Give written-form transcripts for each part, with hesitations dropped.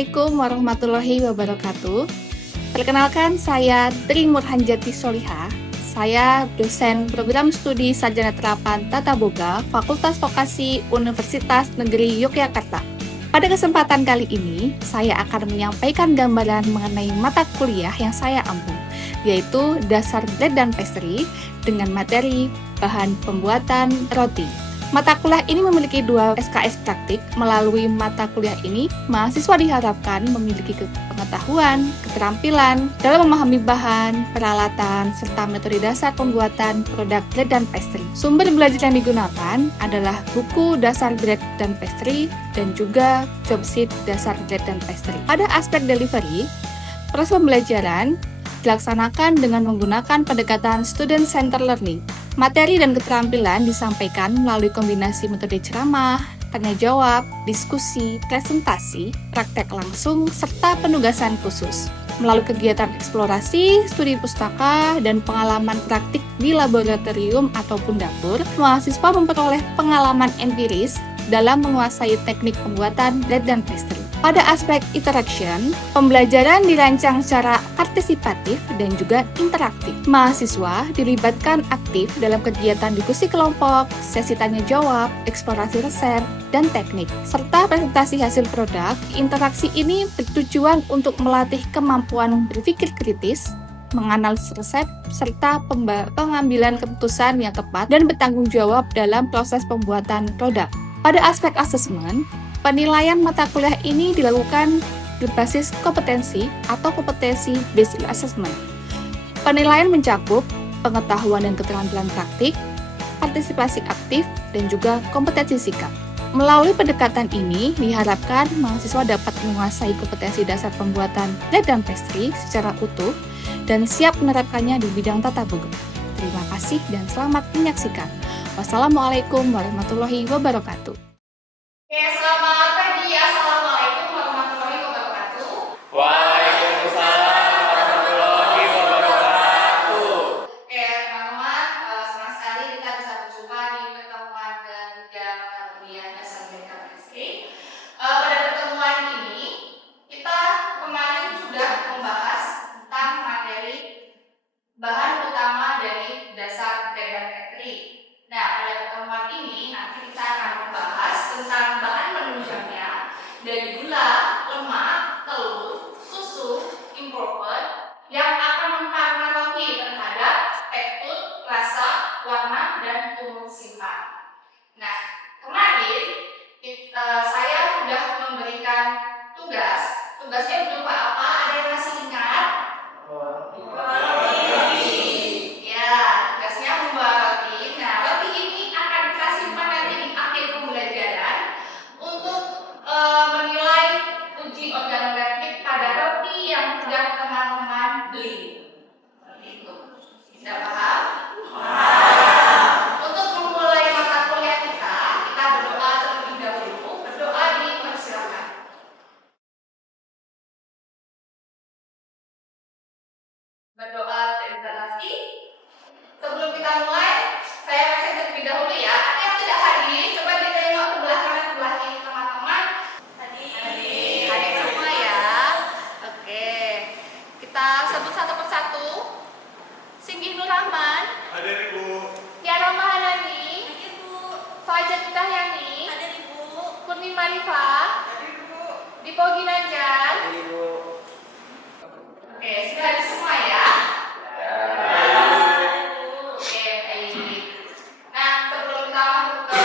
Assalamualaikum warahmatullahi wabarakatuh. Perkenalkan, saya Tri Murhanjati Soliha. Saya dosen program studi Sarjana Terapan Tata Boga, Fakultas Vokasi Universitas Negeri Yogyakarta. Pada kesempatan kali ini, saya akan menyampaikan gambaran mengenai mata kuliah yang saya ampu, yaitu Dasar Bread dan Pastry dengan materi bahan pembuatan roti. Mata kuliah ini memiliki 2 SKS praktik. Melalui mata kuliah ini, mahasiswa diharapkan memiliki pengetahuan, keterampilan dalam memahami bahan, peralatan, serta metode dasar pembuatan produk bread dan pastry. Sumber belajar yang digunakan adalah buku Dasar Bread dan Pastry dan juga job sheet Dasar Bread dan Pastry. Pada aspek delivery, proses pembelajaran dilaksanakan dengan menggunakan pendekatan student-centered learning. Materi dan keterampilan disampaikan melalui kombinasi metode ceramah, tanya jawab, diskusi, presentasi, praktek langsung, serta penugasan khusus. Melalui kegiatan eksplorasi, studi pustaka, dan pengalaman praktik di laboratorium ataupun dapur, mahasiswa memperoleh pengalaman empiris dalam menguasai teknik pembuatan bread dan pastry. Pada aspek interaction, pembelajaran dirancang secara partisipatif dan juga interaktif. Mahasiswa dilibatkan aktif dalam kegiatan diskusi kelompok, sesi tanya jawab, eksplorasi resep, dan teknik, serta presentasi hasil produk. Interaksi ini bertujuan untuk melatih kemampuan berpikir kritis, menganalisis resep, serta pengambilan keputusan yang tepat dan bertanggung jawab dalam proses pembuatan produk. Pada aspek asesmen, penilaian mata kuliah ini dilakukan berbasis kompetensi atau competency-based assessment. Penilaian mencakup pengetahuan dan keterampilan praktik, partisipasi aktif, dan juga kompetensi sikap. Melalui pendekatan ini, diharapkan mahasiswa dapat menguasai kompetensi dasar pembuatan bread dan pastry secara utuh dan siap menerapkannya di bidang tata boga. Terima kasih dan selamat menyaksikan. Wassalamualaikum warahmatullahi wabarakatuh. Oke, selamat pagi. Assalamualaikum warahmatullahi wabarakatuh. Waalaikumsalam warahmatullahi wabarakatuh. Oke, teman-teman, senang sekali kita bisa berjumpa di pertemuan ketiga mata kuliah dasar bread dan pastry. Pada pertemuan ini, kita kemarin sudah membahas tentang materi bahan utama dari dasar bread dan pastry. Nah, pada pertemuan ini nanti kita akan membahas tentang bahan penunjangnya dari gula, lemak, telur, susu, improved yang akan mempengaruhi terhadap tekstur, rasa, warna, dan umur simpan. Nah, kemarin saya sudah memberikan tugasnya berupa apa? Ada yang masih ingat? Ya, tugasnya membawa roti. Nah, roti ini akan kita simpan nanti di akhir pembelajaran untuk menilai uji organoleptik pada roti yang sudah teman-teman beli. Seperti itu. Sudah paham? Untuk memulai mata kuliah kita berdoa terlebih dahulu. Berdoa dipersilakan. Berdoa terima. Sebelum kita mulai, saya baca terlebih dahulu ya. Ada yang tidak hadir, coba ditengok sebelah kanan sebelah kiri teman-teman. Hadir semua ya. Oke, kita sebut satu persatu. Singgih Nur Rahman, Hadir Ibu. Tiara Mahanani, Fajar Cahyani, Kurni Marifa, Dipo Ginanjar. Oke, sudah hadir semua ya. Oke, baik. Nah, sebelum kita masuk ke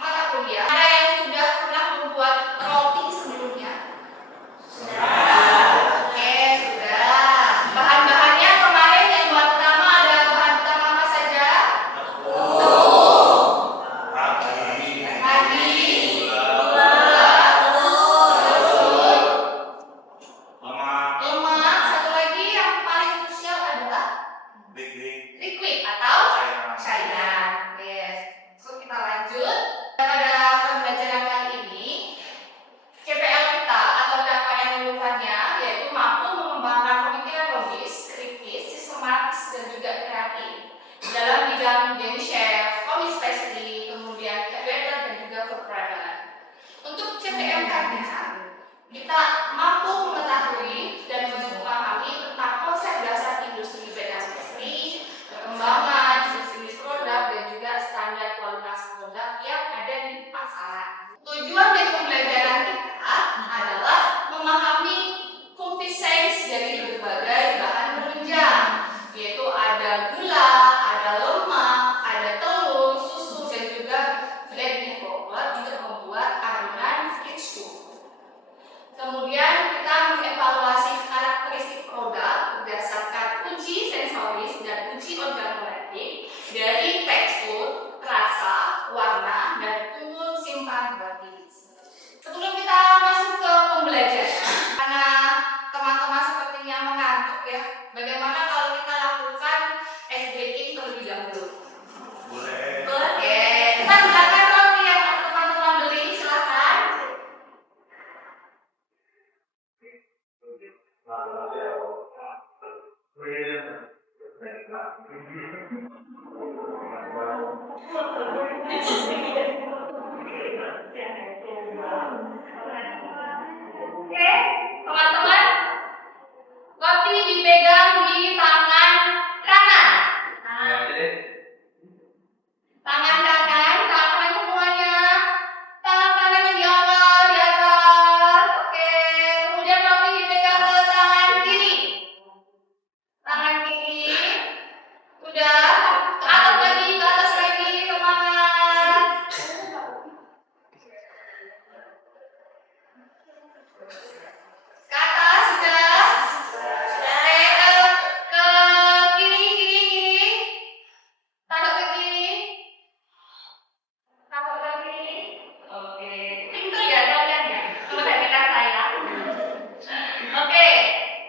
mata kuliah, ada yang sudah pernah membuat roti sebelumnya? Oke, sudah. Bahan-bahannya kemarin yang buat pertama ada bahan utama apa saja? Padi, gula, telur, lemak. Satu lagi yang paling krusial adalah liquid atau cairan. Yes. So, kita lanjut. Pada pembelajaran kali ini, CPL kita atau capaian lulusannya yaitu mampu mengembangkan pemikiran logis, kritis, sistematis, dan juga kreatif dalam bidang menjadi chef, komis pastry, kemudian caterer dan juga food preparer. Untuk CPL-nya kita mampu mengetahui dan memahami tentang konsep dasar industri BSSI, perkembangan bisnis produk dan juga standar kualitas produk yang ada di pasaran. Tujuan dari pembelajaran kita adalah memahami fungsi sains dari berbagai bahan penunjang, yaitu ada gula, ada lemak, ada telur, susu, dan juga blending yogurt untuk membuat adonan rich food. Kemudian kita mengevaluasi karakteristik produk berdasarkan uji sensoris dan uji organoleptik dari tekstur, rasa, warna, dan umur simpan bagi. Sebelum kita masuk ke pembelajaran, karena teman-teman sepertinya mengantuk ya, bagaimana kalau kita lakukan ice breaking terlebih dahulu? Boleh. Oke, kita gunakan roti yang teman-teman beli, silakan. Oke, teman-teman, roti dipegang di tangan kanan. Tangan kanan semuanya. Tangan kanan yang di awal, di atas. Oke, kemudian roti dipegang ke tangan kiri. Tangan kiri. Udah, ke atas lagi, semangat. Ke atas sudah. Oke, ke kiri. Taruh ke kiri. Taruh ke kiri. Oke, pintar ya kalian ya. Coba dengarkan saya. Oke,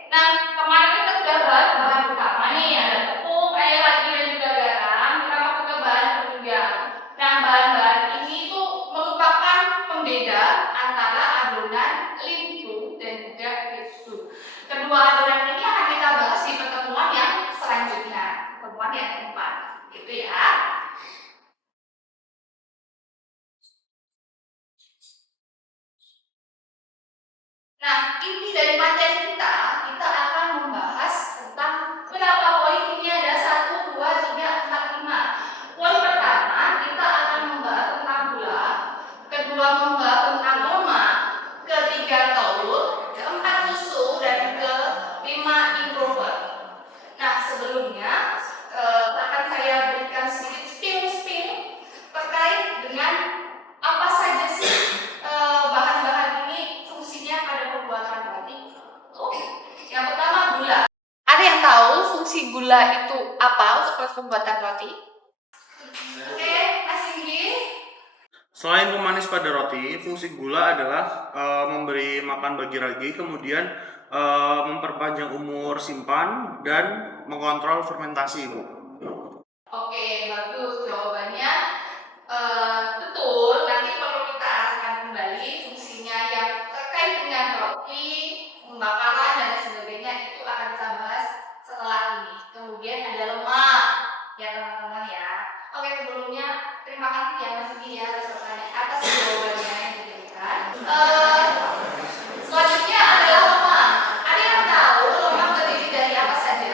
nah kemarin kita sudah bahas bahan utama nih, ada tepung, air lagi dan juga garam. Kita masuk ke bahan penunjang. Nah, bahan-bahan ini tuh merupakan pembeda antara adonan limpu dan juga tisu. Kedua adonan ini akan kita bahas di pertemuan yang selanjutnya, pertemuan yang keempat, gitu ya. Nah, inti dari materi kita akan membahas tentang berapa poin. Ini ada 1, 2, 3, 4, 5. Poin pertama, kita akan membahas tentang gula. Kedua, membahas tentang lemak. Ketiga, telur. Keempat, susu. Dan kelima, introvert. Nah, sebelumnya akan saya berikan sedikit spill terkait dengan apa saja sih bahan-bahan ini fungsinya pada pembuatan roti. Yang pertama, gula. Ada yang tahu fungsi gula itu apa untuk pembuatan roti? Oke, Mas Inggi. Selain pemanis pada roti, fungsi gula adalah memberi makan bagi ragi, kemudian memperpanjang umur simpan dan mengontrol fermentasi, Bu. Oke, bagus jawabannya. Betul, nanti perlu kita arahkan kembali fungsinya yang terkait dengan roti, pembakaran dan sebagainya itu akan kita bahas setelah ini. Kemudian ada lemak, ya teman-teman ya. Oke, sebelumnya terima kasih ya Mas Didi ya atas jawabannya yang diberikan. Selanjutnya adalah lemak. Ada yang tahu lemak terdiri dari apa saja?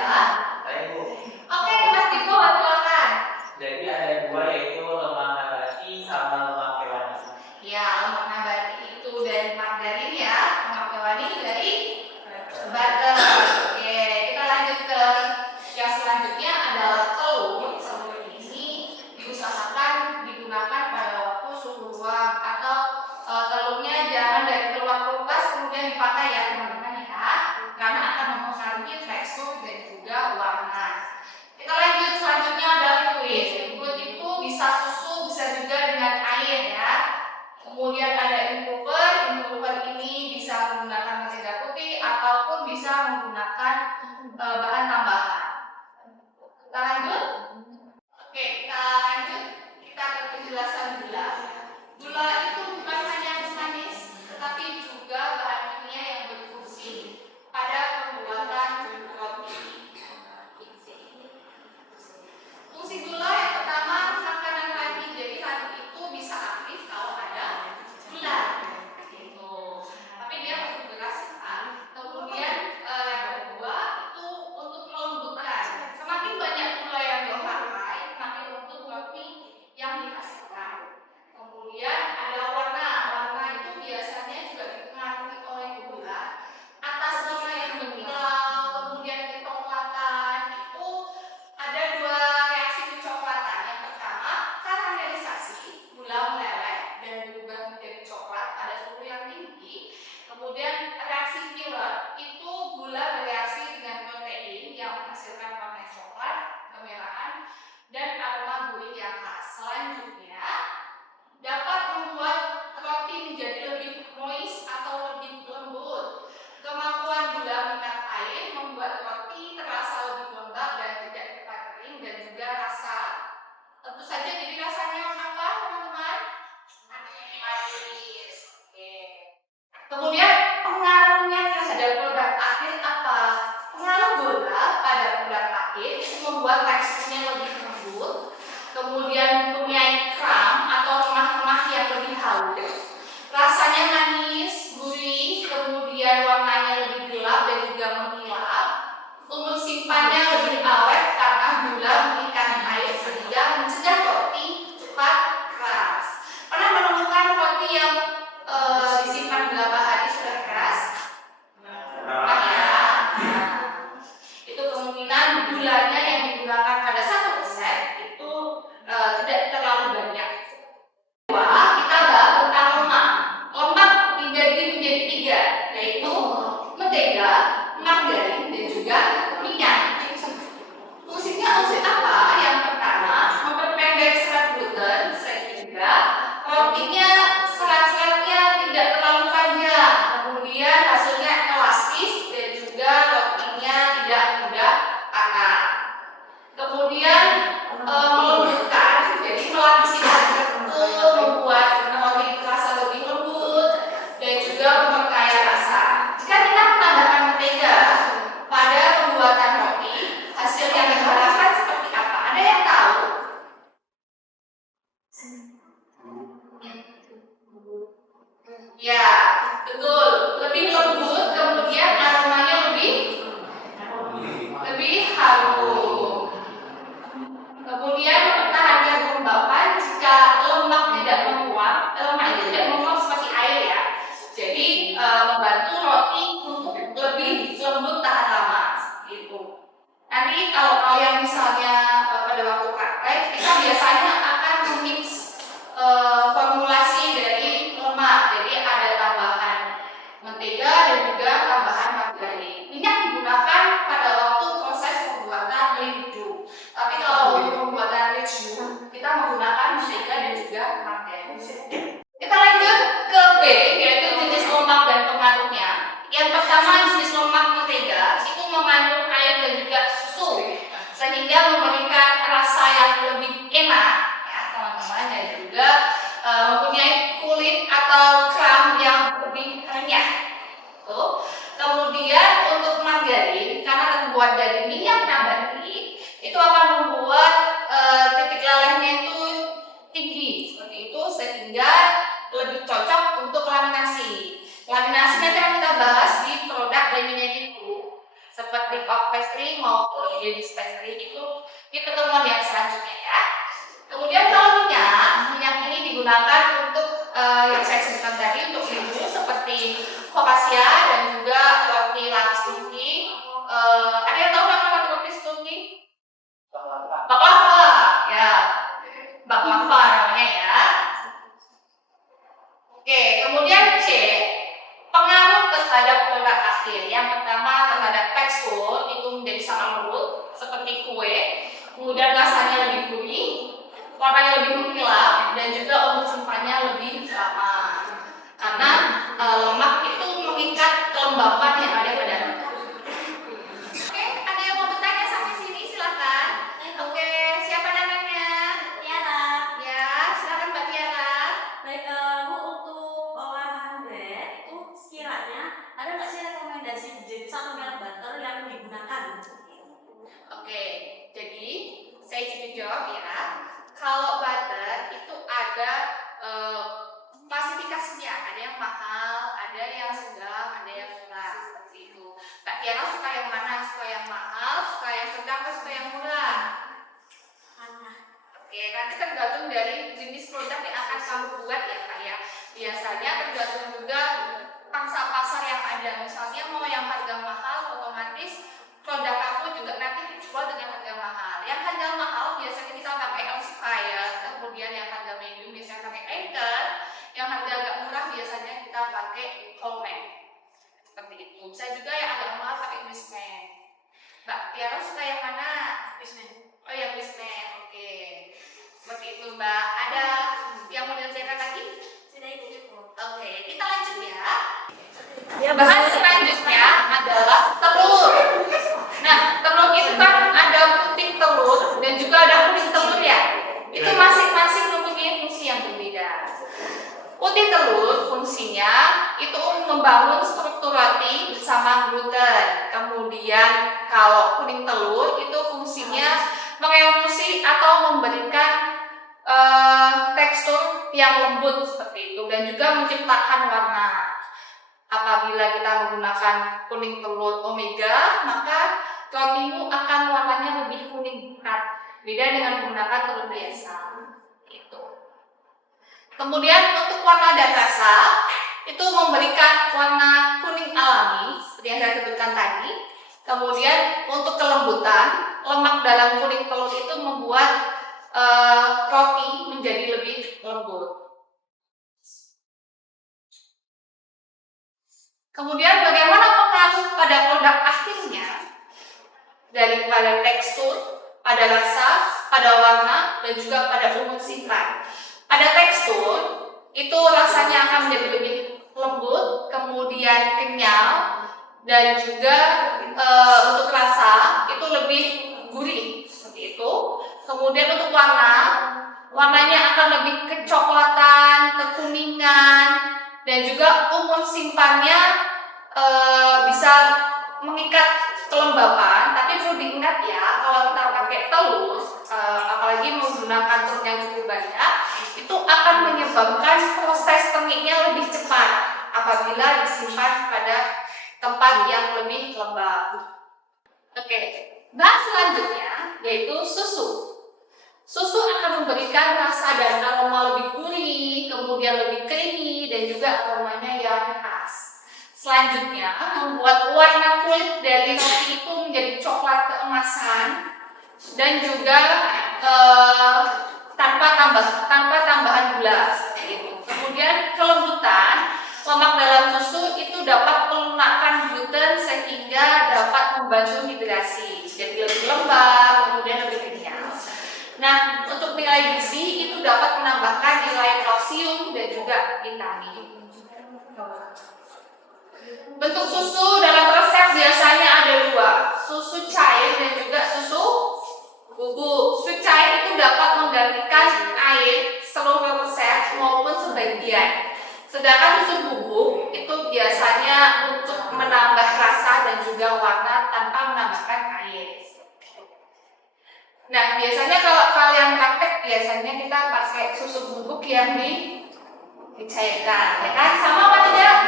Oke, Mas gulanya yang digunakan pada satu resep itu tidak terlalu banyak. Kedua, kita bahas tentang lemak. Lemak dibagi menjadi 3, yaitu mentega, margarin, dan juga minyak. Fungsinya untuk apa? Yang pertama, memperpendek serat gluten, sehingga rotinya serat-seratnya tidak terlalu panjang. Kemudian hasilnya elastis dan juga rotinya tidak mudah patah. Kemudian melembutkan, jadi melapisi tekstur, membuat roti terasa lebih lembut dan juga memperkaya rasa. Jika kita menambahkan mentega pada pembuatan roti, hasil yang diharapkan seperti apa? Ada yang tahu? Ya, betul. Lebih lembut, kemudian aromanya lebih harum. Kemudian mempertahankan kelembapan jika lemak tidak menguap, lemak itu tidak menguap seperti air ya. Jadi membantu roti untuk lebih lembut tahan lama. Gitu. Nanti kalau yang misalnya pada waktu praktek, kita biasanya akan memix formulasi dari lemak. Jadi ada tambahan mentega dan juga tambahan margarin. Minyak digunakan pada waktu proses pembuatan linju. Tapi kalau untuk pembuatan linju, kita menggunakan mentega dan juga margarin. Kita lanjut ke B, yaitu jenis lemak dan pengaruhnya. Yang pertama, jenis lemak mentega itu mengandung air dan juga susu, sehingga memberikan rasa yang lebih enak ya teman-teman, dan juga mempunyai kulit atau kram yang lebih renyah. Tuh. Kemudian untuk margarin, karena terbuat dari minyak nabati, itu akan membuat titik lelehnya itu tinggi seperti itu, sehingga lebih cocok untuk laminasi. Laminasi nanti akan kita bahas di produk lainnya itu, seperti puff pastry maupun Yiddish pastry itu di pertemuan yang selanjutnya ya. Kemudian kalau minyak ini digunakan untuk yang saya sebutkan tadi untuk linju seperti focaccia dan juga roti lapis turki. Ada yang tahu nama roti lapis turki? Baklava, ya. Baklava namanya ya. Oke, kemudian C, pengaruh terhadap produk akhir. Yang pertama terhadap tekstur itu menjadi sangat lembut seperti kue, kemudian rasanya lebih gurih, warnanya lebih mengkilap, dan juga umur simpannya lebih lama. Karena lemak itu mengikat kelembapan yang ada pada roti. Oke, ada yang mau bertanya sampai sini? Silakan. Oke, siapa namanya? Tiara. Ya, silakan Mbak Tiara. Baik, Bu, untuk olahan bread itu sekiranya ada nggak sih rekomendasi jenis atau merek butter yang digunakan? Oke, jadi saya jawab ya. Kalau butter itu ada klasifikasinya, ada yang mahal, ada yang sedang, ada yang murah seperti itu. Mbak Tiara suka yang mana? Suka yang mahal, suka yang sedang, atau suka yang murah? Oke, nanti tergantung dari jenis produk yang akan kamu buat ya Kak ya. Biasanya tergantung juga pangsa pasar yang ada. Misalnya mau yang harga mahal, otomatis produk aku juga nanti dijual dengan harga mahal. Yang harga mahal biasanya kita pakai emulsifier, kemudian yang harga medium biasanya pakai anchor, yang harga agak murah biasanya kita pakai homemade. Seperti itu. Bisa juga yang agak mahal pakai Wishman. Mbak Tiara suka yang mana? Wishman. Oh ya Wishman. Oke. Seperti itu Mbak. Ada yang mau diceritakan lagi? Sudah Ibu cukup. Oke, kita lanjut ya. Bahan selanjutnya adalah telur. Nah, telur itu kan ada putih telur dan juga ada kuning telur ya. Itu masing-masing mempunyai fungsi yang berbeda. Putih telur fungsinya itu membangun struktur roti bersama gluten. Kemudian kalau kuning telur itu fungsinya mengemulsi atau memberikan tekstur yang lembut seperti itu dan juga menciptakan warna. Apabila kita menggunakan kuning telur omega, maka rotimu akan warnanya lebih kuning pekat, beda dengan menggunakan telur biasa. Gitu. Kemudian untuk warna dan rasa itu memberikan warna kuning alami seperti yang saya sebutkan tadi. Kemudian untuk kelembutan, lemak dalam kuning telur itu membuat roti menjadi lebih lembut. Kemudian bagaimana pengaruh pada produk akhirnya? Pada tekstur, pada rasa, pada warna, dan juga pada umur simpan. Pada tekstur, itu rasanya akan menjadi lebih lembut, kemudian kenyal, dan juga untuk rasa itu lebih gurih seperti itu. Kemudian untuk warna, warnanya akan lebih kecoklatan, kekuningan, dan juga umur simpannya bisa mengikat kelembapan. Tapi perlu diingat ya, kalau kita pakai telur, apalagi menggunakan telur yang cukup banyak, itu akan menyebabkan proses tengiknya lebih cepat apabila disimpan pada tempat yang lebih lembab. Oke, bahas selanjutnya yaitu susu. Susu akan memberikan rasa dan aroma lebih gurih, kemudian lebih creamy, dan juga aromanya yang khas. Selanjutnya, membuat warna kulit dari roti itu menjadi coklat keemasan dan juga tanpa tambahan gula. Kemudian kelembutan, lemak dalam susu itu dapat melunakkan gluten sehingga dapat membantu hidrasi, jadi lebih lembab, kemudian lebih kenyal. Nah, untuk nilai gizi itu dapat menambahkan nilai kalsium dan juga vitamin. Bentuk susu dalam resep biasanya ada dua, susu cair dan juga susu bubuk. Susu cair itu dapat menggantikan air seluruh resep maupun sebagian. Sedangkan susu bubuk itu biasanya untuk menambah rasa dan juga warna tanpa menambahkan air. Nah, biasanya kalau kalian praktek, biasanya kita pakai susu bubuk yang dicairkan, ya kan? Sama apa tidak?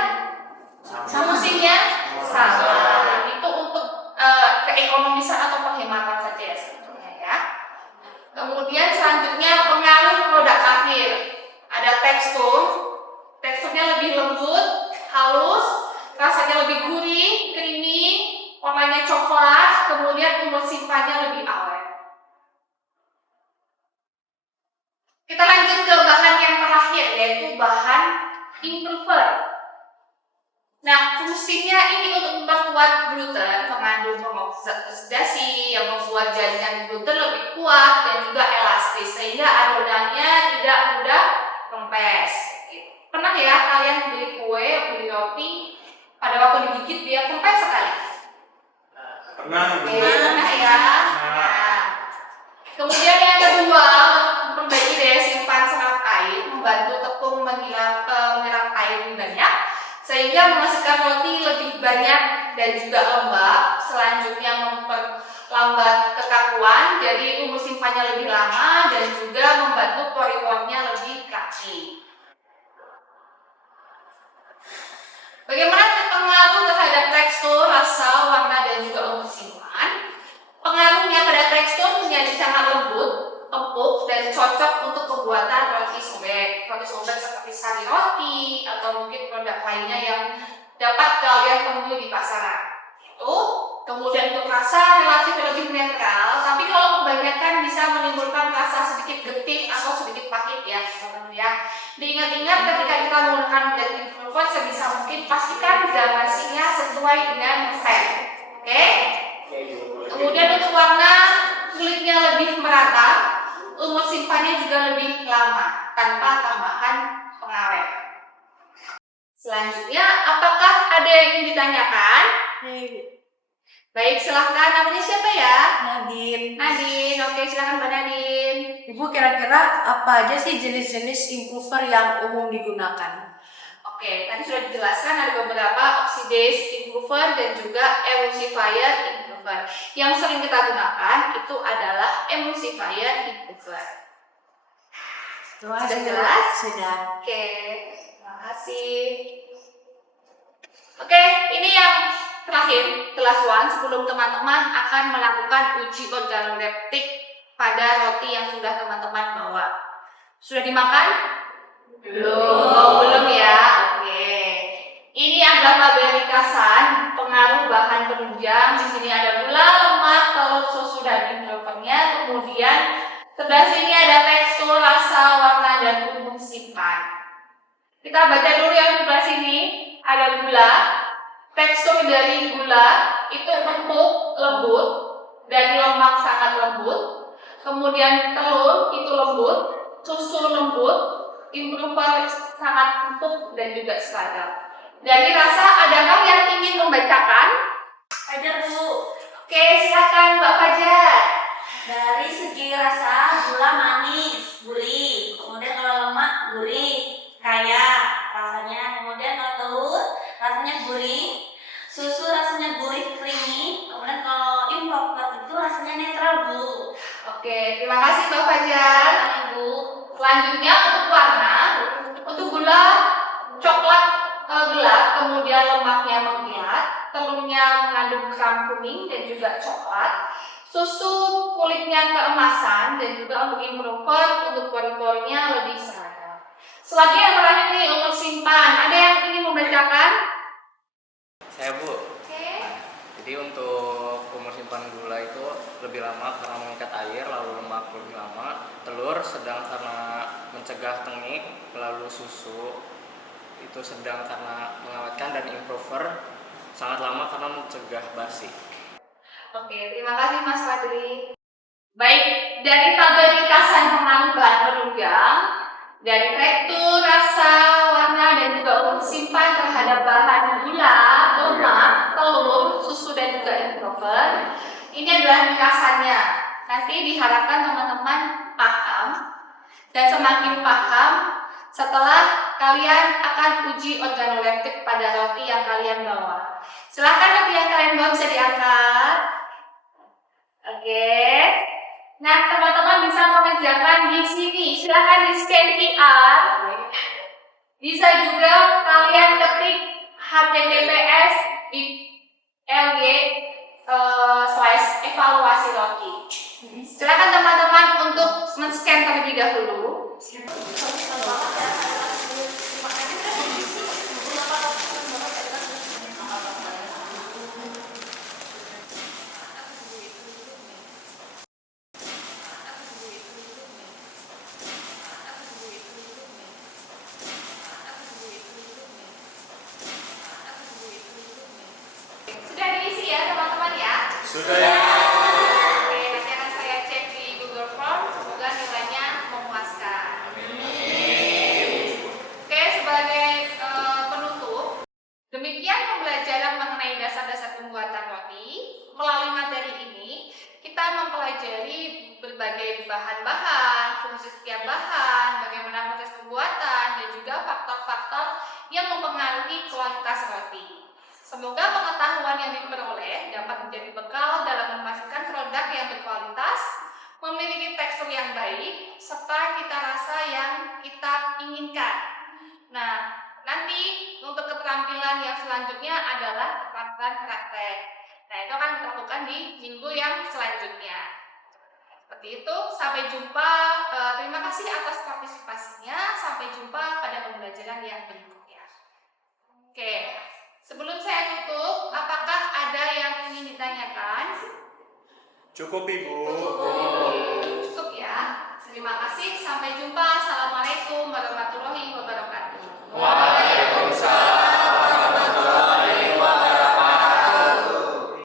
Fungsinya sama. Itu untuk keekonomisan atau penghematan saja ya sebetulnya ya. Kemudian selanjutnya pengaruh produk akhir. Ada teksturnya lebih lembut, halus, rasanya lebih gurih, creamy, warnanya coklat, kemudian umur simpannya lebih awet. Kita lanjut ke bahan yang terakhir, yaitu bahan improver. Nah, fungsinya ini untuk memperkuat gluten, mengandung oksidasi yang membuat jaringan gluten lebih kuat dan juga elastis, sehingga adonannya tidak mudah kempes. Pernah ya kalian beli kue, beli roti, pada waktu digigit dia kempes sekali? Pernah. Pernah ya. Nah, kemudian yang kedua, memperbaiki daya simpan serat air, membantu tepung menyerap air lebih banyak, sehingga menghasilkan roti lebih banyak dan juga lembab. Selanjutnya memperlambat kekakuan, jadi umur simpannya lebih lama dan juga membantu pori-porinya lebih crunchy. Bagaimana pengaruh terhadap tekstur, rasa, warna, dan juga umur simpan? Pengaruhnya pada tekstur menjadi sangat lembut, empuk, dan cocok untuk pembuatan roti sobek. Roti sobek seperti sari roti atau mungkin produk lainnya yang dapat kalian temui di pasaran. Kemudian untuk rasa relatif lebih netral, tapi kalau kebanyakan bisa menimbulkan rasa sedikit getik atau sedikit pahit ya teman-teman ya. Diingat-ingat ketika kita menggunakan blend improver, sebisa mungkin pastikan gradasinya sesuai dengan resep. Oke? Kemudian untuk warna, kulitnya lebih merata, umur simpannya juga lebih lama tanpa tambahan pengawet. Selanjutnya, apakah ada yang ingin ditanyakan? Baik, silahkan. Namanya siapa ya? Nadine. Oke, silahkan Mbak Nadine. Ibu, kira-kira apa aja sih jenis-jenis improver yang umum digunakan? Oke, tadi sudah dijelaskan ada beberapa oxidase improver dan juga emulsifier improver. Yang sering kita gunakan itu adalah emulsifier improver. Sudah jelas? Sudah. Oke, terima kasih. Oke, ini yang terakhir, kelas 1, sebelum teman-teman akan melakukan uji organoleptik pada roti yang sudah teman-teman bawa. Sudah dimakan? Belum ya? Oke. Ini adalah tabel ringkasan pengaruh bahan penunjang. Di sini ada gula, lemak, telur, susu, dan improvernya. Kemudian sebelah sini ada tekstur, rasa, warna, dan umur simpan. Kita baca dulu yang sebelah sini. Ada gula. Tekstur dari gula itu empuk, lembut, dan lemak sangat lembut. Kemudian telur itu lembut, susu lembut, improver sangat empuk dan juga selada. Dari rasa, adakah yang ingin membacakan? Fajar dulu. Oke, silakan Mbak Fajar. Dari segi rasa, gula manis, gurih. Kemudian kalau lemak, gurih, kaya rasanya. Kemudian kalau telur, rasanya gurih. Susu rasanya gurih, creamy. Kemudian kalau improver itu rasanya netral, Bu. Oke, terima kasih Mbak Fajar. Ibu. Selanjutnya untuk warna, untuk gula coklat gelap, kemudian lemaknya mengkilat, telurnya mengandung krem kuning dan juga coklat, susu kulitnya keemasan, dan juga untuk improver untuk pori-porinya lebih seragam. Selanjutnya yang terakhir nih untuk simpan, ada yang ingin membacakan? Saya Bu. Oke. Jadi untuk umur simpan gula itu lebih lama karena mengikat air, lalu lemak lebih lama, telur sedang karena mencegah tengik, lalu susu itu sedang karena mengawetkan, dan improver sangat lama karena mencegah basi. Oke, terima kasih Mas Fadri. Baik, dari tabel ringkasan pengaruh bahan penunjang, dari tekstur, rasa, warna, dan juga umur simpan terhadap bahan gula, lemak, telur, susu, dan juga improver, ini adalah ringkasannya. Nanti diharapkan teman-teman paham, dan semakin paham setelah kalian akan uji organoleptik pada roti yang kalian bawa. Silahkan roti yang kalian bawa bisa diangkat. Oke. Nah, teman-teman bisa mengerjakan di sini. Silahkan di scan QR. Bisa juga kalian ketik https lg/evaluasi roti. Silahkan teman-teman untuk men-scan terlebih dahulu. Sudah diisi ya teman-teman ya? Sudah ya. Oke, nanti akan saya cek di Google Form. Semoga nilainya memuaskan. Oke, sebagai penutup, demikian pembelajaran mengenai dasar-dasar pembuatan roti. Melalui materi ini, kita mempelajari berbagai bahan-bahan, fungsi setiap bahan, bagaimana proses pembuatan, dan juga faktor-faktor yang mempengaruhi kualitas roti. Semoga pengetahuan yang diperoleh dapat menjadi bekal dalam memastikan produk yang berkualitas, memiliki tekstur yang baik, serta cita rasa yang kita inginkan. Nah, nanti untuk keterampilan yang selanjutnya adalah keterampilan praktek. Nah, itu akan dilakukan di minggu yang selanjutnya. Seperti itu, sampai jumpa. Terima kasih atas partisipasinya. Sampai jumpa pada pembelajaran yang berikutnya. Oke. Sebelum saya tutup, apakah ada yang ingin ditanyakan? Cukup Ibu.